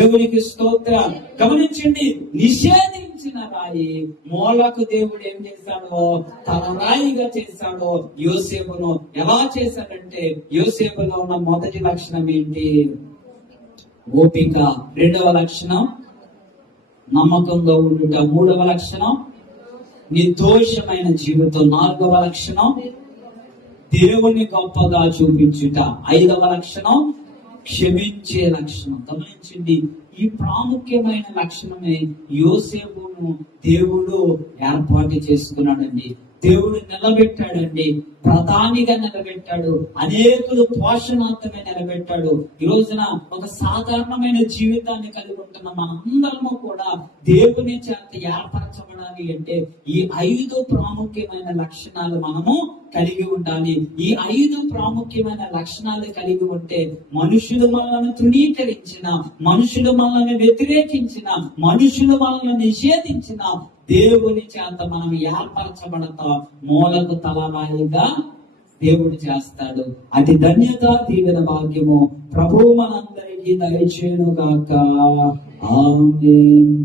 దేవునికి స్తోత్రం. గమనించండి, నిషేధించిన రాయి మోలకు దేవుడు ఏం చేశాడో తలరాయిగా చేశాడో యోసేపును. ఎలా చేశాడంటే, యోసేపులో ఉన్న మొదటి లక్షణం ఏంటి? ఓపిక. రెండవ లక్షణం నమ్మకంగా ఉండుట. మూడవ లక్షణం నిర్దోషమైన జీవితం. నాలుగవ లక్షణం దేవుని గొప్పగా చూపించుట. ఐదవ లక్షణం క్షమించే లక్షణం. గమనించండి, ఈ ప్రాముఖ్యమైన లక్షణమే యోసేపును దేవుడు ఏర్పాటు చేసుకున్నాడండి. దేవుడు నిలబెట్టాడండి, ప్రధానిగా నిలబెట్టాడు, అనేకులు పోషణార్థమే నిలబెట్టాడు. ఈ రోజున ఒక సాధారణమైన జీవితాన్ని కలిగి ఉంటున్న మనందరము కూడా దేవుని చేత ఏర్పరచబడాలి అంటే ఈ 5 ప్రాముఖ్యమైన లక్షణాలు మనము కలిగి ఉండాలి. ఈ 5 ప్రాముఖ్యమైన లక్షణాలు కలిగి ఉంటే మనుషులు మనల్ని తృణీకరించిన, మనుషులు మనల్ని వ్యతిరేకించిన, మనుషులు మనల్ని నిషేధించిన దేవుని చేత మనం ఏర్పరచబడతాం. మూలకు తలరాయిగా దేవుడు చేస్తాడు. అతి ధన్యత, దీవెన, భాగ్యము ప్రభువు మనందరికీ దయచేయును గాక. ఆమేన్.